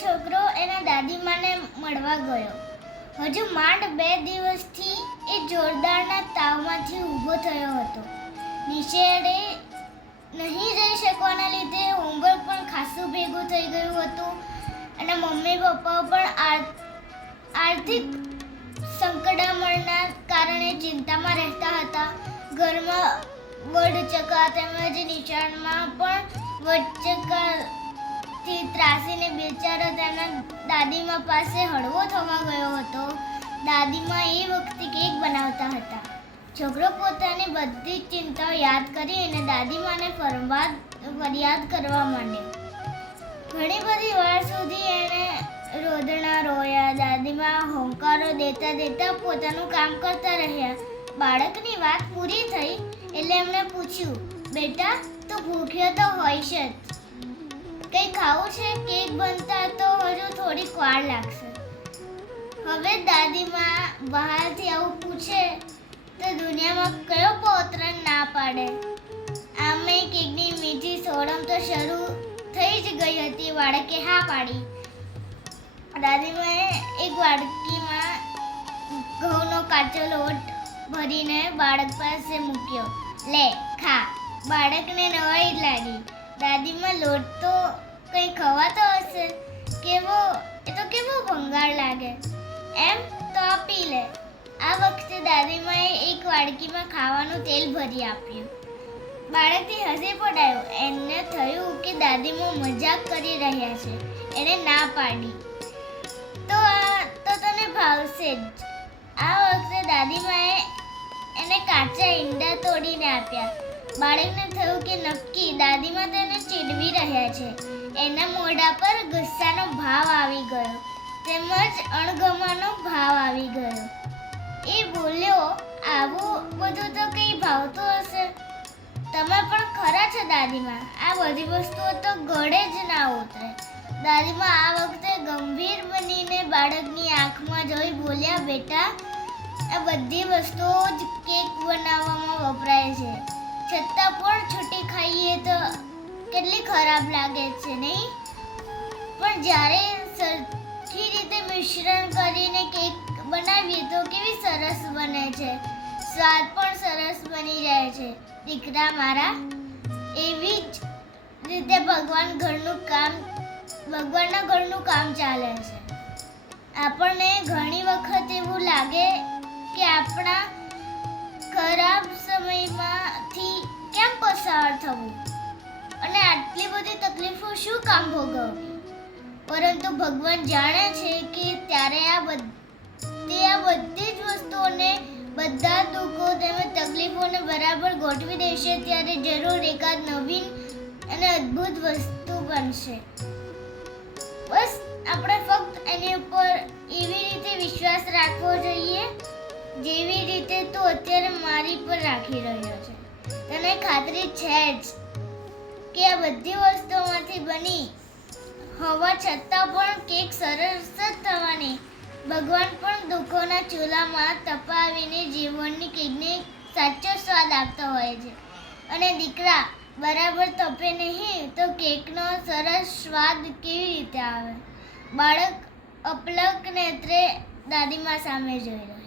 છોકરો એના દાદીમાને મળવા ગયો. હજુ માંડ 2 દિવસથી એ જોરદારના તાવમાંથી ઊભો થયો હતો. નિશેડે નહીં જઈ શકવાના લીધે હોમવર્ક પણ ખાસું ભેગું થઈ ગયું હતું અને મમ્મી પપ્પા પણ આર્થિક સંકડામણના કારણે ચિંતામાં રહેતા હતા. ઘરમાં વડચકા તેમજ નિશાળમાં પણ વડચકાથી ત્રાસીને બિચારો તેના દાદીમા પાસે હળવો થવા ગયો હતો. દાદીમા એ વખતે કેક બનાવતા હતા. છોકરો પોતાની બધી જ ચિંતાઓ યાદ કરી અને દાદીમાને ફરિયાદ કરવા માંડ્યો. ઘણી બધી વાર સુધી એણે રોદણા રોયા. દાદીમા હોંકારો દેતા પોતાનું કામ કરતા રહ્યા. બાળકની વાત પૂરી થઈ એટલે એમણે પૂછ્યું, બેટા તું ભૂખ્યો તો હોઈશ જ, કંઈ ખાવું છે? કેક બનતા તો હજુ થોડીક વાર લાગશે. હવે દાદીમા બહારથી આવું પૂછે તો દુનિયામાં કયો પૌત્ર ના પાડે? આમે કેકની મીઠી સોડમ તો શરૂ થઈ જ ગઈ હતી. બાળકે હા પાડી. દાદીમાએ એક વાડકીમાં ઘઉંનો કાચો લોટ ભરીને બાળક પાસે મૂક્યો. લે ખા. બાળકને નવાઈ લાગી. દાદીમા લોટ તો કંઈ ખવાતો હશે, એ તો કેવો ભંગાર લાગે, એમ તો આપી લે. આ વખતે દાદીમાએ એક વાડકીમાં ખાવાનું તેલ ભરી આપ્યું. બાળકથી હસી પડાયું. એને થયું કે દાદીમા મજાક કરી રહ્યા છે. એને ના પાડી તો તને ભાવશે જ. આ વખતે દાદીમાએ એને કાચા ઈંડા તોડીને આપ્યા. બાળકને થયું કે નક્કી દાદીમા તેને ચીડવી રહ્યા છે. એના મોઢા પર ગુસ્સાનો ભાવ આવી ગયો તેમજ અણગમાનો ભાવ આવી ગયો. એ બોલ્યો, આવું બધું તો કંઈ ભાવતું હશે. તમે પણ ખરા છો દાદીમા, આ બધી વસ્તુઓ તો ગળે જ ના ઉતરે. દાદીમા આ વખતે ગંભીર બનીને બાળકની આંખમાં જોઈ બોલ્યા, બેટા આ બધી વસ્તુઓ જ કેક બનાવવામાં વપરાય છે, છતાં પણ છૂટી ખાઈએ તો કેટલી ખરાબ લાગે છે નહીં? પણ જ્યારે સરખી રીતે મિશ્રણ કરીને કેક બનાવીએ તો કેવી સરસ બને છે, સ્વાદ પણ સરસ બની જાય છે. દીકરા મારા, એવી જ રીતે ભગવાનના ઘરનું કામ ચાલે છે. આપણને ઘણી વખત એવું લાગે કે આપણા ખરાબ સમયમાંથી કેમ પસાર થવું અને આટલી બધી તકલીફો શું કામ ભોગવવી, પરંતુ ભગવાન જાણે છે કે ત્યારે આ બધી જ વસ્તુઓને, બધા દુઃખો તેમજ તકલીફોને બરાબર ગોઠવી દેશે. ત્યારે જરૂર એકાદ નવીન અને અદ્ભુત વસ્તુ બનશે. બસ આપણે ફક્ત એની ઉપર એવી રીતે વિશ્વાસ રાખવો જોઈએ જેવી રીતે તું અત્યારે મારી પર રાખી રહ્યો છે. તને ખાતરી છે જ કે આ બધી વસ્તુઓમાંથી બની હોવા છતાં પણ કેક સરસ જ થવાની. ભગવાન પણ દુઃખોના ચૂલામાં તપાવીને જીવનની કેકને સાચો સ્વાદ આપતો હોય છે. અને દીકરા, બરાબર તપે નહીં તો કેકનો સરસ સ્વાદ કેવી રીતે આવે? બાળક અપલક નેત્રે દાદીમા સામે જોઈ રહ્યો.